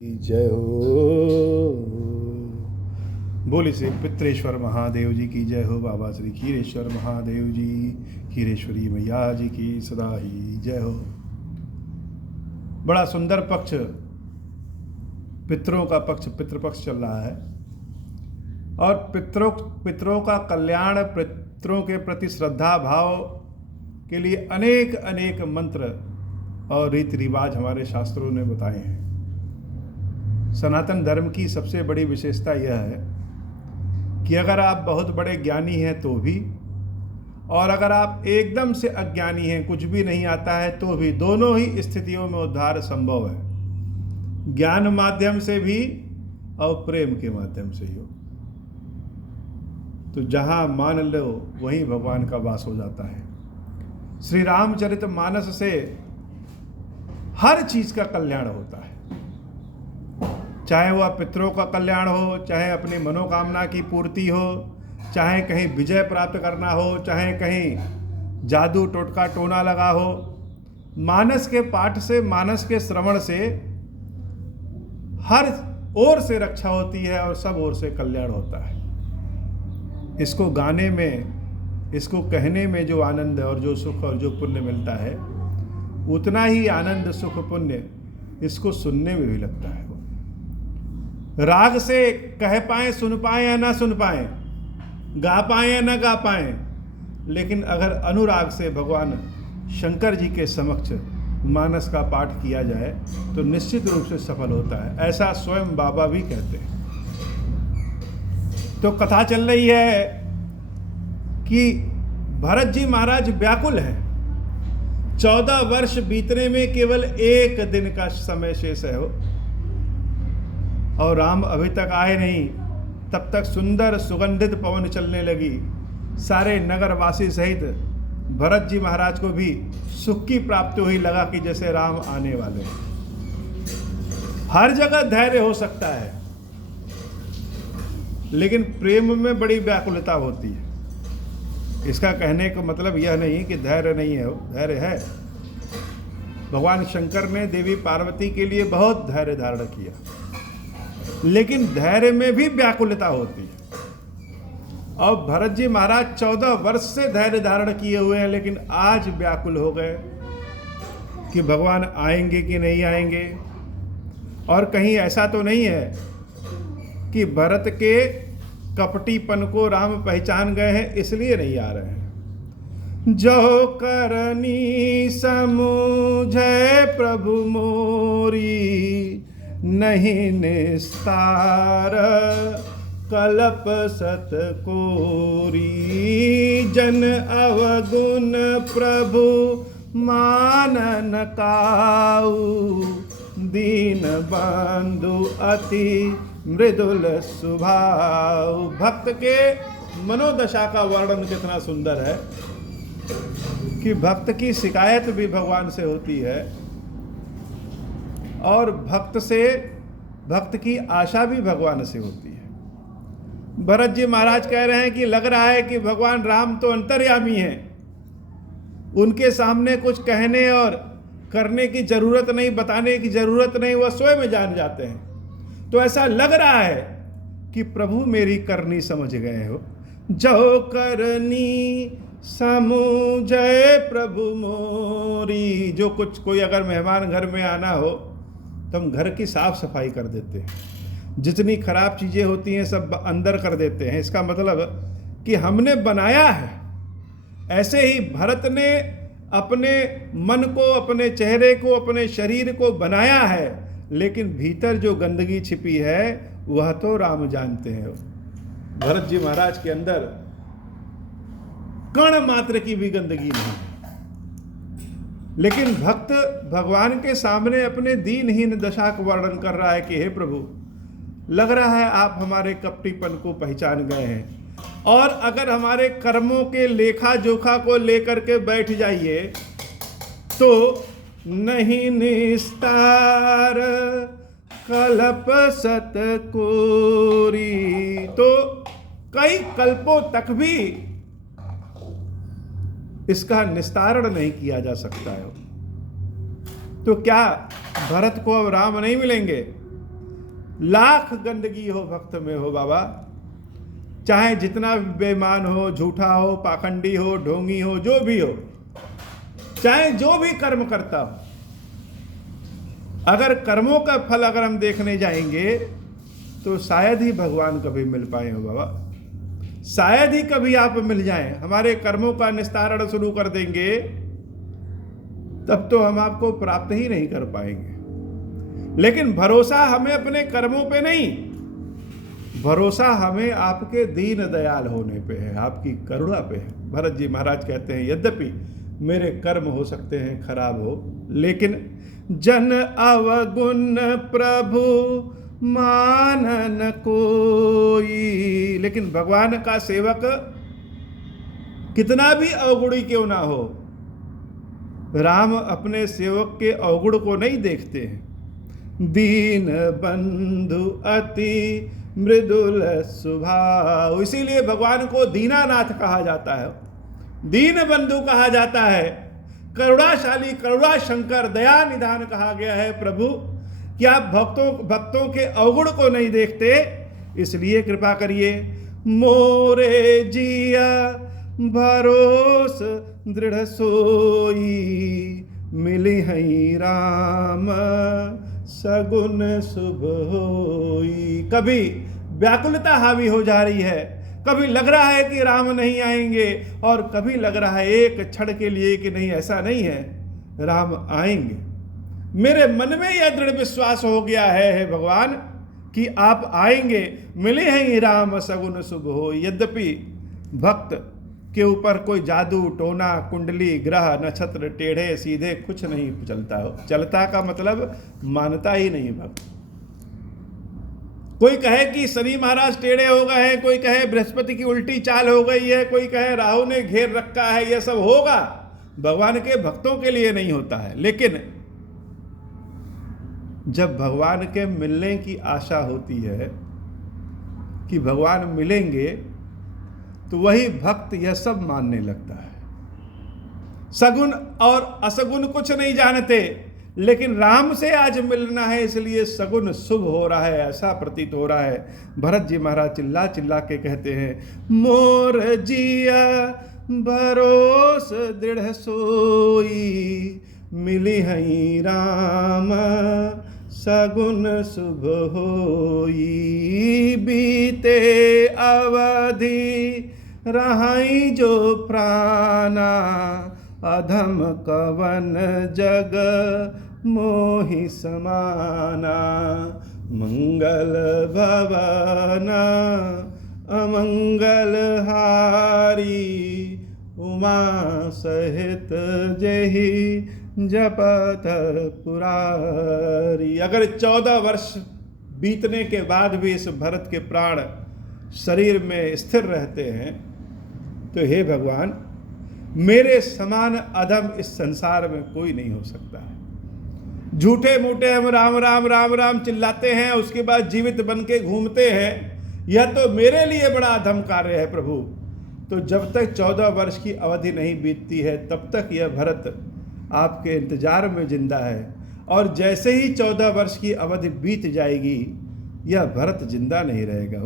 जय हो। बोली से पितरेश्वर महादेव जी की जय हो। बाबा श्री खीरेश्वर महादेव जी, खीरेश्वरी मैया जी की सदा ही जय हो। बड़ा सुंदर पक्ष, पितरों का पक्ष, पितृपक्ष चल रहा है और पितरों का कल्याण, पितरों के प्रति श्रद्धा भाव के लिए अनेक अनेक मंत्र और रीति रिवाज हमारे शास्त्रों ने बताए हैं। सनातन धर्म की सबसे बड़ी विशेषता यह है कि अगर आप बहुत बड़े ज्ञानी हैं तो भी, और अगर आप एकदम से अज्ञानी हैं, कुछ भी नहीं आता है तो भी, दोनों ही स्थितियों में उद्धार संभव है। ज्ञान माध्यम से भी और प्रेम के माध्यम से ही हो। तो जहां मान लो वहीं भगवान का वास हो जाता है। श्री रामचरित मानस से हर चीज का कल्याण होता है, चाहे वह पितरों का कल्याण हो, चाहे अपनी मनोकामना की पूर्ति हो, चाहे कहीं विजय प्राप्त करना हो, चाहे कहीं जादू टोटका टोना लगा हो। मानस के पाठ से, मानस के श्रवण से हर ओर से रक्षा होती है और सब ओर से कल्याण होता है। इसको गाने में, इसको कहने में जो आनंद और जो सुख और जो पुण्य मिलता है, उतना ही आनंद सुख पुण्य इसको सुनने में भी लगता है। राग से कह पाए, सुन पाए या ना सुन पाए, गा पाए या ना गा पाए, लेकिन अगर अनुराग से भगवान शंकर जी के समक्ष मानस का पाठ किया जाए तो निश्चित रूप से सफल होता है। ऐसा स्वयं बाबा भी कहते हैं। तो कथा चल रही है कि भरत जी महाराज व्याकुल हैं। 14 वर्ष बीतने में केवल एक दिन का समय शेष है हो, और राम अभी तक आए नहीं। तब तक सुंदर सुगंधित पवन चलने लगी। सारे नगरवासी सहित भरत जी महाराज को भी सुख की प्राप्ति हुई। लगा कि जैसे राम आने वाले हैं। हर जगह धैर्य हो सकता है, लेकिन प्रेम में बड़ी व्याकुलता होती है। इसका कहने का मतलब यह नहीं कि धैर्य नहीं है, धैर्य है। भगवान शंकर ने देवी पार्वती के लिए बहुत धैर्य धारण किया, लेकिन धैर्य में भी व्याकुलता होती है। और भरत जी महाराज 14 वर्ष से धैर्य धारण किए हुए हैं, लेकिन आज व्याकुल हो गए कि भगवान आएंगे कि नहीं आएंगे। और कहीं ऐसा तो नहीं है कि भरत के कपटीपन को राम पहचान गए हैं इसलिए नहीं आ रहे हैं। जो करनी समझे प्रभु मोरी, नहीं निस्तार कलप सत कोरी। जन अवगुण प्रभु मानन काऊ, दीन बंधु अति मृदुल स्वभाव। भक्त के मनोदशा का वर्णन कितना सुंदर है कि भक्त की शिकायत भी भगवान से होती है और भक्त की आशा भी भगवान से होती है। भरत जी महाराज कह रहे हैं कि लग रहा है कि भगवान राम तो अंतर्यामी हैं, उनके सामने कुछ कहने और करने की जरूरत नहीं, बताने की जरूरत नहीं, वह स्वयं जान जाते हैं। तो ऐसा लग रहा है कि प्रभु मेरी करनी समझ गए हो। जो करनी समझे प्रभु मोरी। जो कुछ कोई अगर मेहमान घर में आना हो तो हम घर की साफ सफाई कर देते हैं, जितनी खराब चीजें होती हैं सब अंदर कर देते हैं। इसका मतलब कि हमने बनाया है। ऐसे ही भरत ने अपने मन को, अपने चेहरे को, अपने शरीर को बनाया है, लेकिन भीतर जो गंदगी छिपी है वह तो राम जानते हैं। भरत जी महाराज के अंदर कण मात्र की भी गंदगी नहीं है, लेकिन भक्त भगवान के सामने अपने दीनहीन दशा का वर्णन कर रहा है कि हे प्रभु, लग रहा है आप हमारे कपटीपन को पहचान गए हैं, और अगर हमारे कर्मों के लेखा जोखा को लेकर के बैठ जाइए तो नहीं निस्तार कल्प सत कोरी। तो कई कल्पों तक भी इसका निस्तारण नहीं किया जा सकता है। तो क्या भरत को अब राम नहीं मिलेंगे? लाख गंदगी हो भक्त में हो बाबा, चाहे जितना बेईमान हो, झूठा हो, पाखंडी हो, ढोंगी हो, जो भी हो, चाहे जो भी कर्म करता हो, अगर कर्मों का फल अगर हम देखने जाएंगे तो शायद ही भगवान कभी मिल पाए हो बाबा, शायद ही कभी आप मिल जाएं। हमारे कर्मों का निस्तारण शुरू कर देंगे तब तो हम आपको प्राप्त ही नहीं कर पाएंगे। लेकिन भरोसा हमें अपने कर्मों पे नहीं, भरोसा हमें आपके दीन दयाल होने पे है, आपकी करुणा पे है। भरत जी महाराज कहते हैं, यद्यपि मेरे कर्म हो सकते हैं खराब हो, लेकिन जन अवगुण प्रभु मानन कोई। लेकिन भगवान का सेवक कितना भी अवगुणी क्यों ना हो, राम अपने सेवक के अवगुण को नहीं देखते हैं। दीन बंधु अति मृदुल स्वभाव, इसीलिए भगवान को दीनानाथ कहा जाता है, दीन बंधु कहा जाता है, करुणाशाली करुणा शंकर दया निधान कहा गया है। प्रभु कि आप भक्तों के अवगुण को नहीं देखते, इसलिए कृपा करिए। मोरे जिया भरोस दृढ़ सोई, मिली हई राम सगुन शुभ होई। कभी व्याकुलता हावी हो जा रही है, कभी लग रहा है कि राम नहीं आएंगे, और कभी लग रहा है एक क्षण के लिए कि नहीं, ऐसा नहीं है, राम आएंगे। मेरे मन में यह दृढ़ विश्वास हो गया है भगवान कि आप आएंगे, मिले हैं राम सगुन शुभ हो। यद्यपि भक्त के ऊपर कोई जादू टोना कुंडली ग्रह नक्षत्र टेढ़े सीधे कुछ नहीं चलता हो, चलता का मतलब मानता ही नहीं भक्त। कोई कहे कि शनि महाराज टेढ़े हो गए हैं, कोई कहे बृहस्पति की उल्टी चाल हो गई है, कोई कहे राहु ने घेर रखा है, यह सब होगा, भगवान के भक्तों के लिए नहीं होता है। लेकिन जब भगवान के मिलने की आशा होती है कि भगवान मिलेंगे, तो वही भक्त यह सब मानने लगता है। सगुन और असगुन कुछ नहीं जानते, लेकिन राम से आज मिलना है, इसलिए सगुन शुभ हो रहा है, ऐसा प्रतीत हो रहा है। भरत जी महाराज चिल्ला चिल्ला के कहते हैं, मोर जिया भरोस दृढ़ सोई, मिली हई राम सगुन शुभ होई। बीते अवधि रहाई जो प्राणा, अधम कवन जग मोहि समाना। मंगल भवना अमंगल हारी, उमा सहित जही जपत पुरारी। अगर 14 वर्ष बीतने के बाद भी इस भरत के प्राण शरीर में स्थिर रहते हैं, तो हे भगवान, मेरे समान अधम इस संसार में कोई नहीं हो सकता है। झूठे मूठे हम राम राम राम राम चिल्लाते हैं, उसके बाद जीवित बन के घूमते हैं, यह तो मेरे लिए बड़ा अधम कार्य है प्रभु। तो जब तक 14 वर्ष की अवधि नहीं बीतती है, तब तक यह भरत आपके इंतजार में जिंदा है, और जैसे ही 14 वर्ष की अवधि बीत जाएगी, यह भरत जिंदा नहीं रहेगा।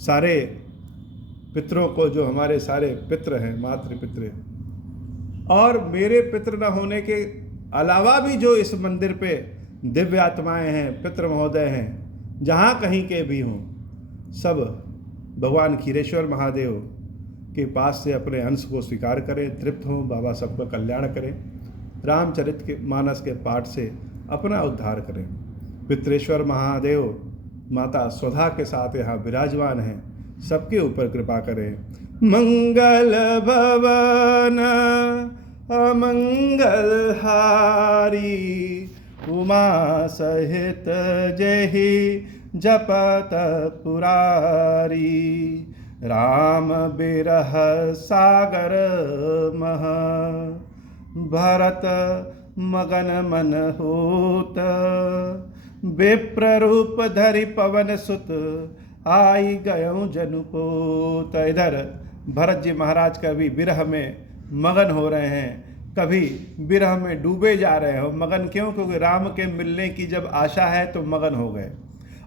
सारे पितरों को, जो हमारे सारे पितर हैं, मातृ पितर, और मेरे पितर न होने के अलावा भी जो इस मंदिर पे दिव्य आत्माएं हैं, पितर महोदय हैं, जहाँ कहीं के भी हों, सब भगवान क्षीरेश्वर महादेव के पास से अपने अंश को स्वीकार करें, तृप्त हों, बाबा सबका कल्याण करें, रामचरित के मानस के पाठ से अपना उद्धार करें। पितरेश्वर महादेव माता स्वधा के साथ यहाँ विराजमान हैं, सबके ऊपर कृपा करें। मंगल भवन अमंगल हारी, उमा सहित जही जपत पुरारी। राम बिरह सागर मह, भरत मगन मन होत। विप्र रूप धरि पवन सुत, आई गयों जनुपोत। इधर भरत जी महाराज का भी विरह में मगन हो रहे हैं, कभी विरह में डूबे जा रहे हो। मगन क्यों? क्योंकि राम के मिलने की जब आशा है तो मगन हो गए,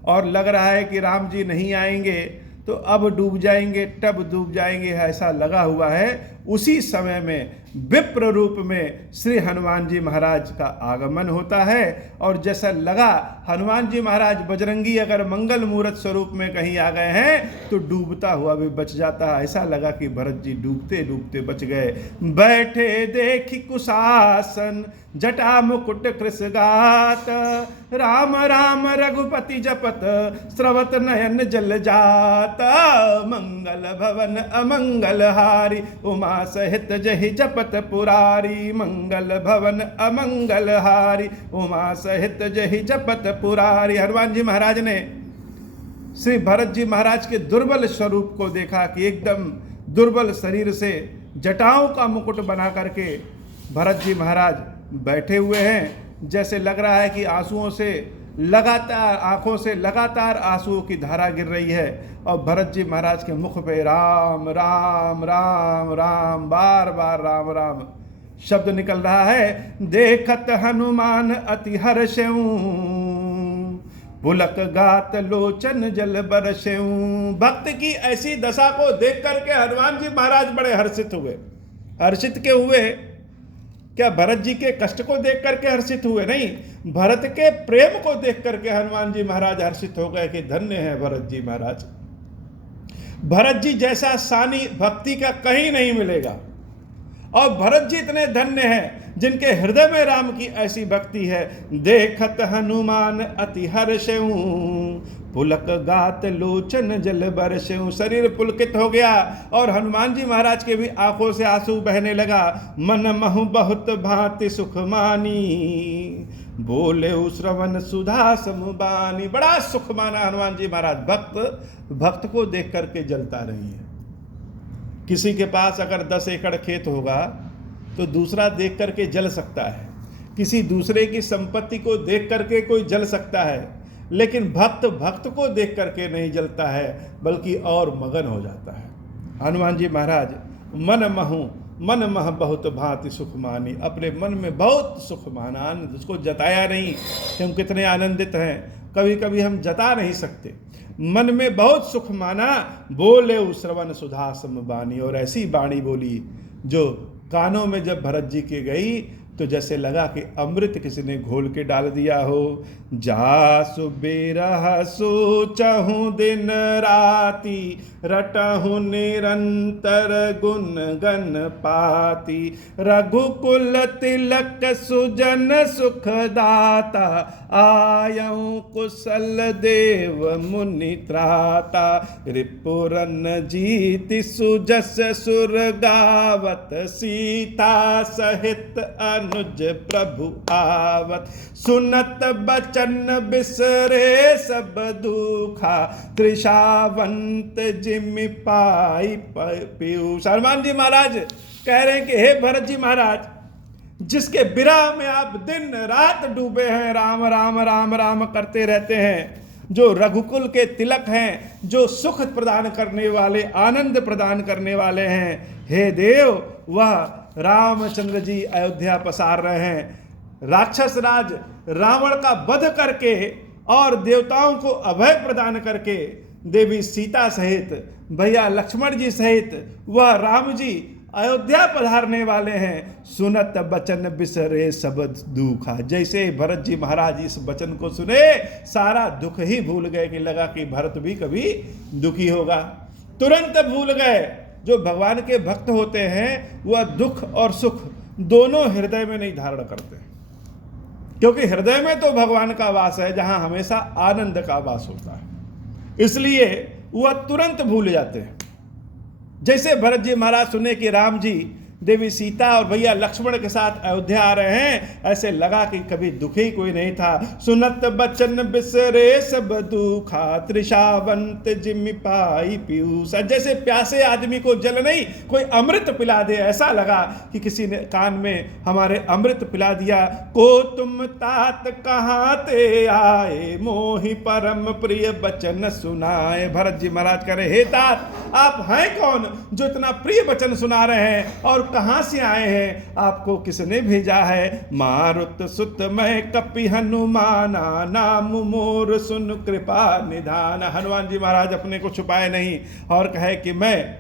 और लग रहा है कि राम जी नहीं आएंगे तो अब डूब जाएंगे, तब डूब जाएंगे, ऐसा लगा हुआ है। उसी समय में विप्र रूप में श्री हनुमान जी महाराज का आगमन होता है, और जैसा लगा हनुमान जी महाराज बजरंगी अगर मंगल मूर्त स्वरूप में कहीं आ गए हैं तो डूबता हुआ भी बच जाता है। ऐसा लगा कि भरत जी डूबते डूबते बच गए। बैठे देखी कुशासन जटा मुकुट कृषगात, राम राम रघुपति जपत स्रवत नयन जल जात, मंगल भवन अमंगल हारी उमा सहित जहि जपत पुरारी, मंगल भवन अमंगल हारी उमा सहित जहि जपत पुरारी। हनुमान जी महाराज ने श्री भरत जी महाराज के दुर्बल स्वरूप को देखा कि एकदम दुर्बल शरीर से जटाओं का मुकुट बना करके भरत जी महाराज बैठे हुए हैं। जैसे लग रहा है कि आंसुओं से लगातार, आंखों से लगातार आंसुओं की धारा गिर रही है, और भरत जी महाराज के मुख पे राम राम राम राम बार बार राम राम शब्द निकल रहा है। देखत हनुमान अति हर्षऊं, पुलक गात लोचन जल बरसऊं। भक्त की ऐसी दशा को देख करके हनुमान जी महाराज बड़े हर्षित हुए। हर्षित क्यों हुए? क्या भरत जी के कष्ट को देख करके हर्षित हुए? नहीं, भरत के प्रेम को देख करके हनुमान जी महाराज हर्षित हो गए कि धन्य है भरत जी महाराज। भरत जी जैसा सानी भक्ति का कहीं नहीं मिलेगा, और भरत जी इतने धन्य हैं जिनके हृदय में राम की ऐसी भक्ति है। देखत हनुमान अति हर्षऊं, पुलक गात लोचन जल बरसऊं। शरीर पुलकित हो गया और हनुमान जी महाराज के भी आंखों से आंसू बहने लगा। मन महु बहुत भांति सुख मानी, बोले श्रवण सुधा समुबानी। बड़ा सुख माना हनुमान जी महाराज। भक्त को देख करके जलता रही है। किसी के पास अगर 10 एकड़ खेत होगा तो दूसरा देख करके जल सकता है, किसी दूसरे की संपत्ति को देख करके कोई जल सकता है, लेकिन भक्त को देख करके नहीं जलता है, बल्कि और मगन हो जाता है। हनुमान जी महाराज मन मह बहुत भांति सुख मानी, अपने मन में बहुत सुख माना, आनंद उसको जताया नहीं कि हम कितने आनंदित हैं, कभी कभी हम जता नहीं सकते। मन में बहुत सुख माना, बोले श्रवण सुधा समबानी। और ऐसी बाणी बोली जो कानों में जब भरत जी के गई तो जैसे लगा कि अमृत किसी ने घोल के डाल दिया हो। जासु बिरह सोचहु दिन राति, रटहु निरंतर गुण गन पाती। रघुकुल तिलक सुजन सुखदाता, आयऊ कुशल देव मुनि त्राता। रिपुरन जीति सुजस सुर गावत, सीता सहित अनुज प्रभु आवत। सुनत बचन बिसरे सब दुखा, तृषावंत जिमि पाई पीयूष। हनुमान जी महाराज कह रहे हैं कि हे भरत जी महाराज, जिसके विरह में आप दिन रात डूबे हैं, राम राम राम राम करते रहते हैं, जो रघुकुल के तिलक हैं, जो सुख प्रदान करने वाले, आनंद प्रदान करने वाले हैं, हे देव, वह रामचंद्र जी अयोध्या पसार रहे हैं। राक्षस राज रावण का वध करके और देवताओं को अभय प्रदान करके देवी सीता सहित, भैया लक्ष्मण जी सहित वह राम जी अयोध्या पधारने वाले हैं। सुनत बचन बिसरे सब दुखा। जैसे भरत जी महाराज इस वचन को सुने, सारा दुख ही भूल गए, कि लगा कि भरत भी कभी दुखी होगा। तुरंत भूल गए। जो भगवान के भक्त होते हैं वह दुख और सुख दोनों हृदय में नहीं धारण करते, क्योंकि हृदय में तो भगवान का वास है, जहां हमेशा आनंद का वास होता है। इसलिए वह तुरंत भूल जाते हैं। जैसे भरत जी महाराज सुने कि राम जी देवी सीता और भैया लक्ष्मण के साथ अयोध्या आ रहे हैं, ऐसे लगा कि कभी दुखी कोई नहीं था। सुनत बचन बिसरे सब दुखा, तृषावंत जिमि पाई पीयूष। जैसे प्यासे आदमी को जल नहीं, कोई अमृत पिला दे, ऐसा लगा कि किसी ने कान में हमारे अमृत पिला दिया। को तुम तात कहाँ ते आए, मोहि परम प्रिय बचन सुनाए। भरत जी महाराज कह रहे, हे तात, आप हैं कौन जो इतना प्रिय वचन सुना रहे हैं और कहाँ से आए हैं, आपको किसने भेजा है। मारुत सुत मैं कपि हनुमाना, नाम मोर सुन कृपा निधान। हनुमान जी महाराज अपने को छुपाए नहीं और कहे कि मैं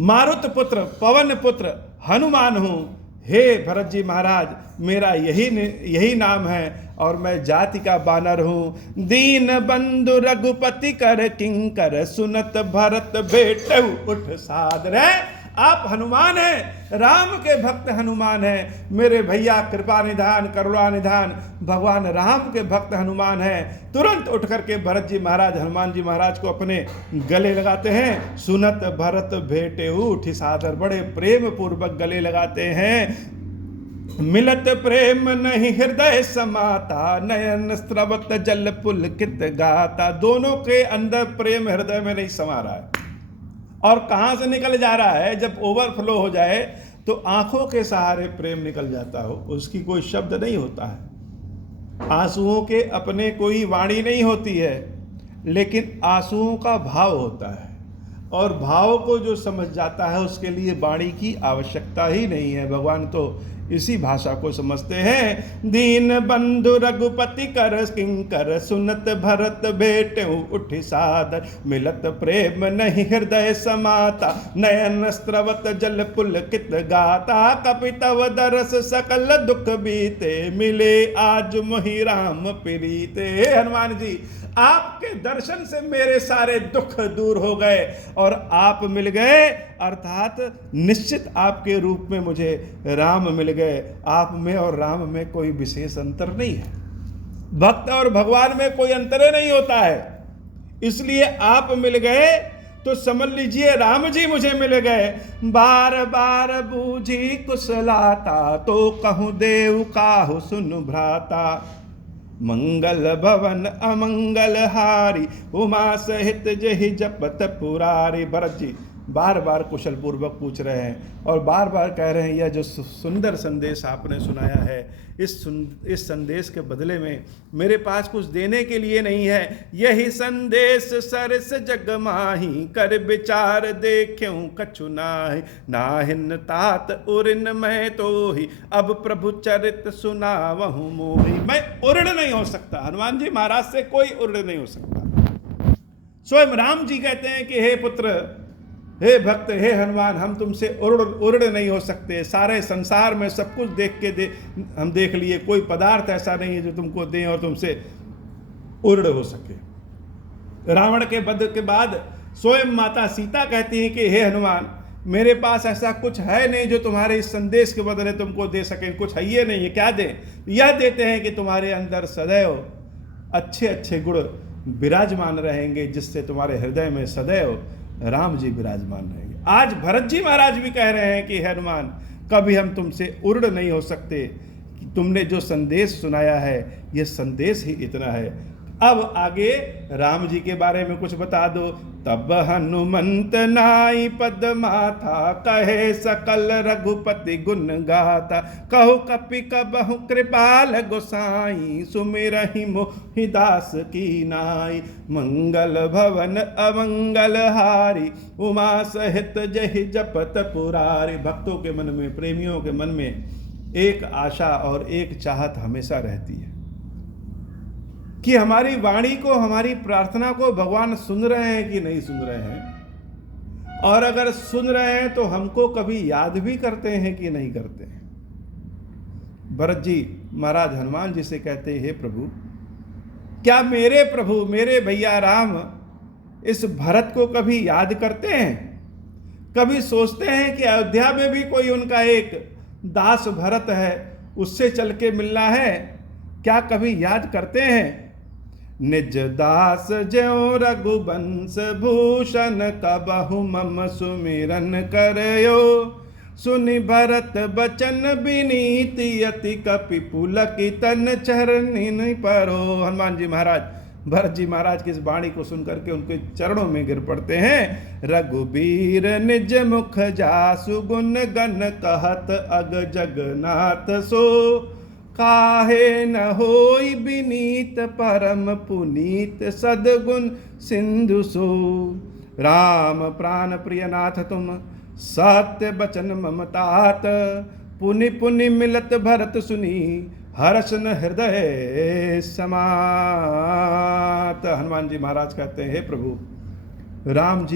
मारुत पुत्र पवन पुत्र हनुमान हूँ। हे भरत जी महाराज, मेरा यही नाम है और मैं जाति का बानर हूँ। दीन बंधु रघुपति कर किंकर, सुनत भरत बेटऊ उठ सादर। है आप हनुमान हैं, राम के भक्त हनुमान हैं, मेरे भैया कृपा निधान करुणा निधान भगवान राम के भक्त हनुमान हैं। तुरंत उठ करके भरत जी महाराज हनुमान जी महाराज को अपने गले लगाते हैं। सुनत भरत भेटे उठ सादर, बड़े प्रेम पूर्वक गले लगाते हैं। मिलत प्रेम नहीं हृदय समाता, नयन स्रवत जल पुलकित गाता। दोनों के अंदर प्रेम हृदय में नहीं समा रहा है और कहाँ से निकल जा रहा है। जब ओवरफ्लो हो जाए तो आंखों के सहारे प्रेम निकल जाता हो, उसकी कोई शब्द नहीं होता है। आंसुओं के अपने कोई वाणी नहीं होती है, लेकिन आंसुओं का भाव होता है और भाव को जो समझ जाता है उसके लिए वाणी की आवश्यकता ही नहीं है। भगवान तो इसी भाषा को समझते हैं। दीन बंधु रघुपति कर किंकर, सुनत भरत भेटे उठ सादर। मिलत प्रेम नहीं हृदय समाता, नयन स्रवत जल पुलकित गाता। कपि तव दरस सकल दुख बीते, मिले आज मोहि राम प्रीते। हनुमान जी, आपके दर्शन से मेरे सारे दुख दूर हो गए और आप मिल गए, अर्थात निश्चित आपके रूप में मुझे राम मिल गए। आप में और राम में कोई विशेष अंतर नहीं है, भक्त और भगवान में कोई अंतर नहीं होता है। इसलिए आप मिल गए तो समझ लीजिए राम जी मुझे मिल गए। बार बार बूझी कुशलाता, तो कहूँ देव काहु सुनु भ्राता। मंगल भवन अमंगल हारी, उमा सहित जहि जपत पुरारी। भरत जी बार बार कुशल पूर्वक पूछ रहे हैं और बार बार कह रहे हैं, यह जो सुंदर संदेश आपने सुनाया है, इस संदेश के बदले में मेरे पास कुछ देने के लिए नहीं है। यही संदेश सरस जग माही, कर विचार देख्यूं कछु नाहि। नाहिन तात उरिन मैं तो ही, अब प्रभु चरित सुनावहु मोहि। मैं उर्ण नहीं हो सकता, हनुमान जी महाराज से कोई उर्ण नहीं हो सकता। स्वयं राम जी कहते हैं कि हे पुत्र, हे भक्त, हे हनुमान, हम तुमसे उर्ण नहीं हो सकते। सारे संसार में सब कुछ हम देख लिए, कोई पदार्थ ऐसा नहीं है जो तुमको दें और तुमसे उर्ण हो सके। रावण के वध के बाद स्वयं माता सीता कहती हैं कि हे हनुमान, मेरे पास ऐसा कुछ है नहीं जो तुम्हारे इस संदेश के बदले तुमको दे सके। कुछ है ये नहीं है, क्या दें? यह देते हैं कि तुम्हारे अंदर सदैव अच्छे अच्छे गुण विराजमान रहेंगे, जिससे तुम्हारे हृदय में सदैव राम जी विराजमान रहेंगे। आज भरत जी महाराज भी कह रहे हैं कि हनुमान, कभी हम तुमसे उर्ण नहीं हो सकते। कि तुमने जो संदेश सुनाया है, यह संदेश ही इतना है। अब आगे राम जी के बारे में कुछ बता दो। तब हनुमंत नाई पद माथा, कहे सकल रघुपति गुण गाथा। कहो कपि कबहु कृपाल गोसाई, सुमिरहि मोहि दास की नाई। मंगल भवन अमंगल हारी, उमा सहित जहि जपत पुरारी। भक्तों के मन में, प्रेमियों के मन में एक आशा और एक चाहत हमेशा रहती है कि हमारी वाणी को, हमारी प्रार्थना को भगवान सुन रहे हैं कि नहीं सुन रहे हैं, और अगर सुन रहे हैं तो हमको कभी याद भी करते हैं कि नहीं करते हैं। भरत जी महाराज हनुमान जी से कहते हैं, हे प्रभु, क्या मेरे प्रभु, मेरे भैया राम इस भरत को कभी याद करते हैं? कभी सोचते हैं कि अयोध्या में भी कोई उनका एक दास भरत है, उससे चल के मिलना है? क्या कभी याद करते हैं? निज दास ज्यों रघुवंश भूषण, कबहु मम सुमिरन करयो। सुनि भरत बचन विनीति, यति कपि पुलकितन चरनिन परो। हनुमान जी महाराज भरत जी महाराज की इस वाणी को सुनकर के उनके चरणों में गिर पड़ते हैं। रघुबीर निज मुख जासु, गुण गण कहत अग जगन्नाथ सो। काहे न होई विनीत, परम पुनीत सदगुण सिंधु सो। राम प्राण प्रिय नाथ तुम, सत्य बचन ममतात, पुनि पुनि मिलत भरत सुनी, हर्ष न हृदय समात। हनुमान जी महाराज कहते हैं, हे प्रभु राम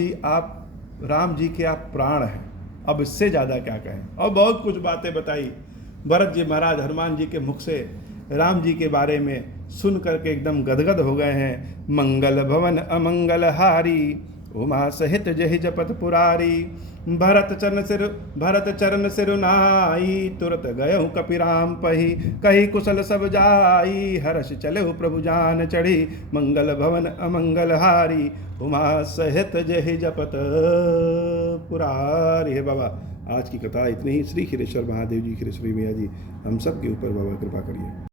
जी के आप प्राण हैं, अब इससे ज़्यादा क्या कहें। और बहुत कुछ बातें बताई। भरत जी महाराज हनुमान जी के मुख से राम जी के बारे में सुन करके एकदम गदगद हो गए हैं। मंगल भवन अमंगल हारी, उमा सहित जहि जपत पुरारी, भरत चरण सिर नाई, तुरत गयहु कपिराम पही, कही कुशल सब जाई, हर्ष चलेहु प्रभु जान चढ़ी, मंगल भवन अमंगल हारी, उमा सहित जहि जपत पुरारी। हे बाबा, आज की कथा इतनी ही। श्री खीरेश्वर महादेव जी, खीरेश्वरी मैया जी हम सब के ऊपर बाबा कृपा करिए।